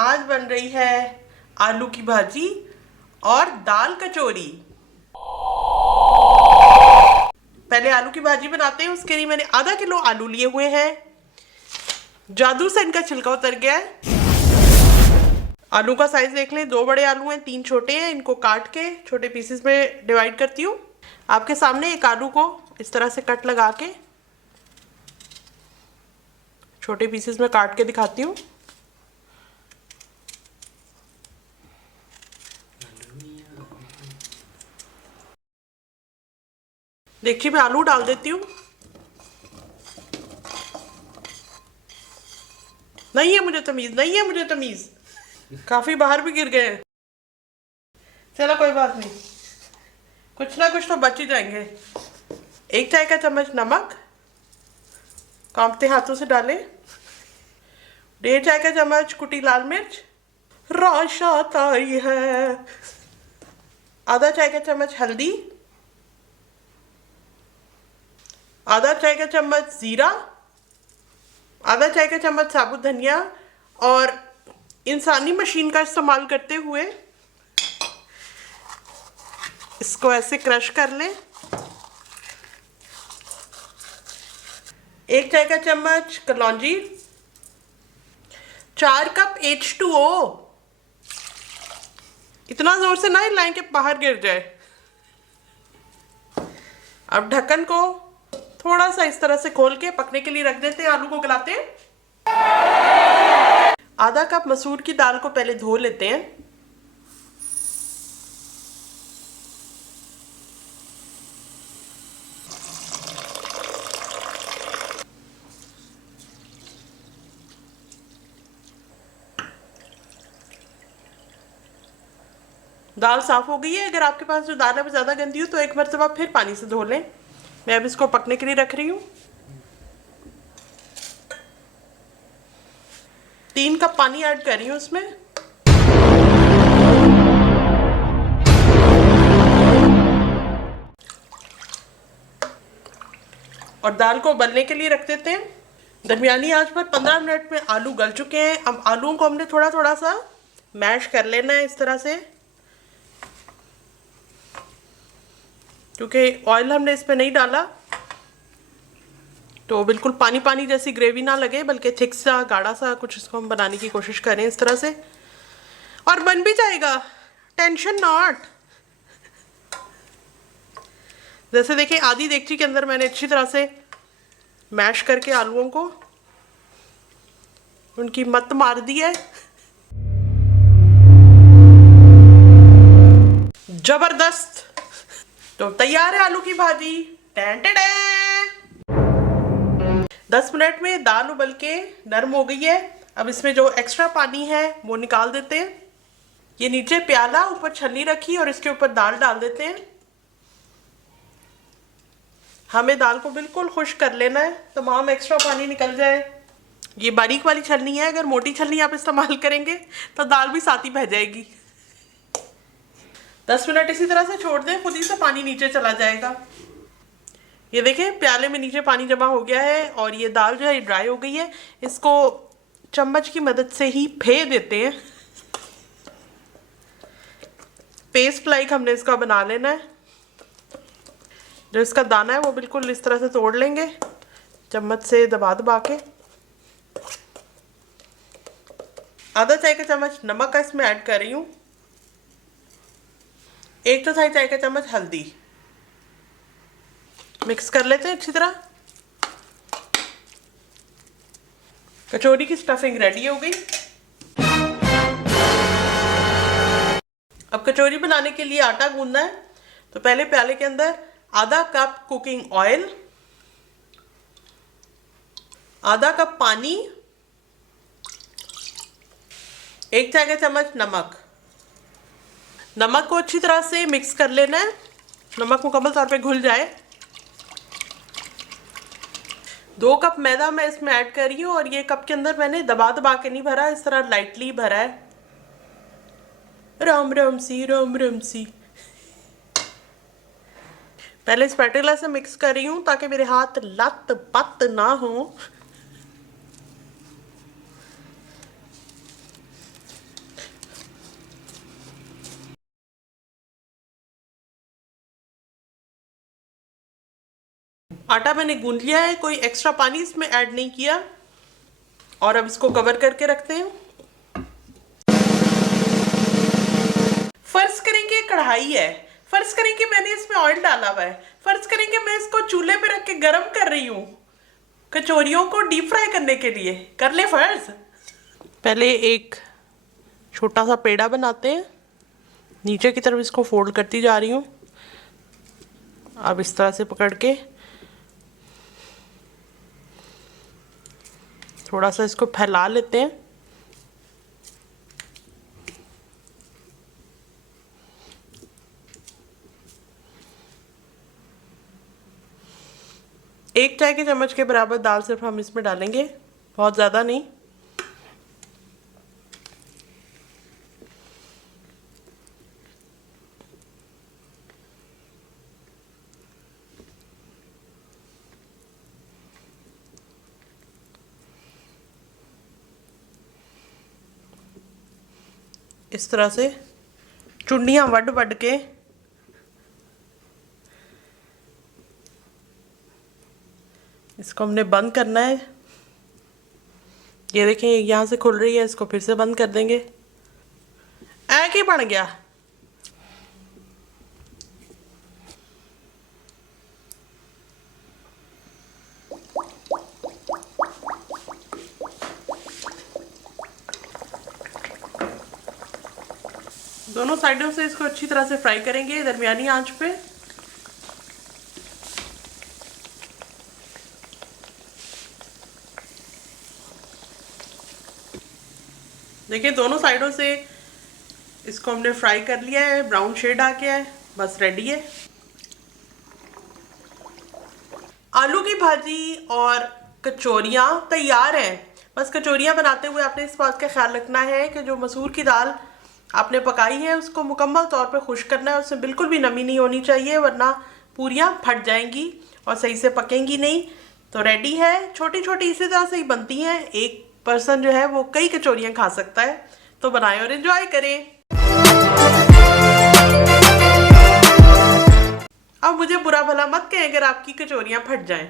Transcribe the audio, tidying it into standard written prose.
आज बन रही है आलू की भाजी और दाल कचौरी। पहले आलू की भाजी बनाते हैं। उसके लिए मैंने आधा किलो आलू लिए हुए हैं। जादू से इनका छिलका उतर गया है। आलू का साइज देख लें, 2 बड़े आलू हैं, 3 छोटे हैं। इनको काट के छोटे पीसेस में डिवाइड करती हूँ। आपके सामने एक आलू को इस तरह से कट लगा के छोटे पीसेस में काट के दिखाती हूँ। देखिए, मैं आलू डाल देती हूँ। नहीं है मुझे तमीज, नहीं है मुझे तमीज। काफी बाहर भी गिर गए हैं। चलो कोई बात नहीं, कुछ ना कुछ तो बच ही जाएंगे। 1 चाय का चम्मच नमक कांपते हाथों से डालें। 1.5 चाय का चम्मच कुटी लाल मिर्च, राशात आई है। आधा चाय का चम्मच हल्दी, आधा चाय का चम्मच जीरा, आधा चाय का चम्मच साबुत धनिया। और इंसानी मशीन का इस्तेमाल करते हुए इसको ऐसे क्रश कर लें। 1 चाय का चम्मच कलौंजी, 4 कप H2O। इतना जोर से ना हिलाएं कि बाहर गिर जाए। अब ढक्कन को थोड़ा सा इस तरह से खोल के पकने के लिए रख देते हैं। आलू को गलाते हैं। आधा कप मसूर की दाल को पहले धो लेते हैं। दाल साफ हो गई है। अगर आपके पास जो दाल है वो ज़्यादा गंदी हो तो एक मरतबा फिर पानी से धो लें। मैं अब इसको पकने के लिए रख रही हूँ। 3 कप पानी ऐड कर रही हूँ उसमें। और दाल को उबलने के लिए रख देते हैं। दरमियानी आंच पर 15 मिनट में आलू गल चुके हैं। अब आलूओं को हमने थोड़ा थोड़ा सा मैश कर लेना है इस तरह से, क्योंकि ऑयल हमने इस पर नहीं डाला तो बिल्कुल पानी पानी जैसी ग्रेवी ना लगे, बल्कि थिक सा गाढ़ा सा कुछ इसको हम बनाने की कोशिश करें इस तरह से। और बन भी जाएगा, टेंशन नॉट। जैसे देखिए, आधी देगची के अंदर मैंने अच्छी तरह से मैश करके आलूओं को उनकी मत मार दी है। जबरदस्त। तो तैयार है आलू की भाजी। 10 मिनट में दाल उबल के नरम हो गई है। अब इसमें जो एक्स्ट्रा पानी है वो निकाल देते हैं। ये नीचे प्याला, ऊपर छन्नी रखी और इसके ऊपर दाल डाल देते हैं। हमें दाल को बिल्कुल खुश्क कर लेना है, तमाम एक्स्ट्रा पानी निकल जाए। ये बारीक वाली छलनी है, अगर मोटी छलनी आप इस्तेमाल करेंगे तो दाल भी साथ ही बह जाएगी। 10 मिनट इसी तरह से छोड़ दें, खुद ही से पानी नीचे चला जाएगा। ये देखें, प्याले में नीचे पानी जमा हो गया है और ये दाल जो है ड्राई हो गई है। इसको चम्मच की मदद से ही फेंक देते हैं। पेस्ट लाइक हमने इसका बना लेना है। जो इसका दाना है वो बिल्कुल इस तरह से तोड़ लेंगे, चम्मच से दबा दबा के। आधा चाय का चम्मच नमक का इसमें ऐड कर रही हूँ। 1 चौथाई चाय का चम्मच हल्दी। मिक्स कर लेते हैं अच्छी तरह। कचौरी की स्टफिंग रेडी हो गई। अब कचौरी बनाने के लिए आटा गूंदना है। तो पहले प्याले के अंदर आधा कप कुकिंग ऑयल, आधा कप पानी, 1 चाय का चम्मच नमक। नमक को अच्छी तरह से मिक्स कर लेना है, नमक मुकम्मल तौर पे घुल जाए। 2 कप मैदा मैं इसमें ऐड कर रही हूँ और ये कप के अंदर मैंने दबा दबा के नहीं भरा, इस तरह लाइटली भरा है। राम राम सी, राम राम सी। पहले स्पैटुला से मिक्स कर रही हूँ ताकि मेरे हाथ लत पत ना हो। आटा मैंने गूंद लिया है, कोई एक्स्ट्रा पानी इसमें ऐड नहीं किया। और अब इसको कवर करके रखते हैं। फर्ज करें कि कढ़ाई है, फर्ज करें कि मैंने इसमें ऑयल डाला हुआ है, फर्ज करें कि मैं इसको चूल्हे पे रख के गर्म कर रही हूँ कचौरियों को डीप फ्राई करने के लिए। कर ले फर्ज। पहले एक छोटा सा पेड़ा बनाते हैं, नीचे की तरफ इसको फोल्ड करती जा रही हूँ। अब इस तरह से पकड़ के थोड़ा सा इसको फैला लेते हैं। एक चाय के चम्मच के बराबर दाल सिर्फ हम इसमें डालेंगे, बहुत ज़्यादा नहीं। इस तरह से चुंडियाँ वड वड के इसको हमने बंद करना है। ये देखें यहाँ से खुल रही है, इसको फिर से बंद कर देंगे। ऐ ही बन गया। दोनों साइडों से इसको अच्छी तरह से फ्राई करेंगे दरमियानी आंच पे। देखिए दोनों साइडों से इसको हमने फ्राई कर लिया है, ब्राउन शेड आ गया है, बस रेडी है। आलू की भाजी और कचौरियाँ तैयार हैं। बस कचौरियाँ बनाते हुए आपने इस बात का ख्याल रखना है कि जो मसूर की दाल आपने पकाई है उसको मुकम्मल तौर पे खुश्क करना है, उसमें बिल्कुल भी नमी नहीं होनी चाहिए, वरना पूरियाँ फट जाएंगी और सही से पकेंगी नहीं। तो रेडी है। छोटी छोटी इसी तरह से ही बनती हैं, एक पर्सन जो है वो कई कचौरियाँ खा सकता है। तो बनाएं और एंजॉय करें। अब मुझे बुरा भला मत कहें अगर आपकी कचौरियाँ फट जाएं।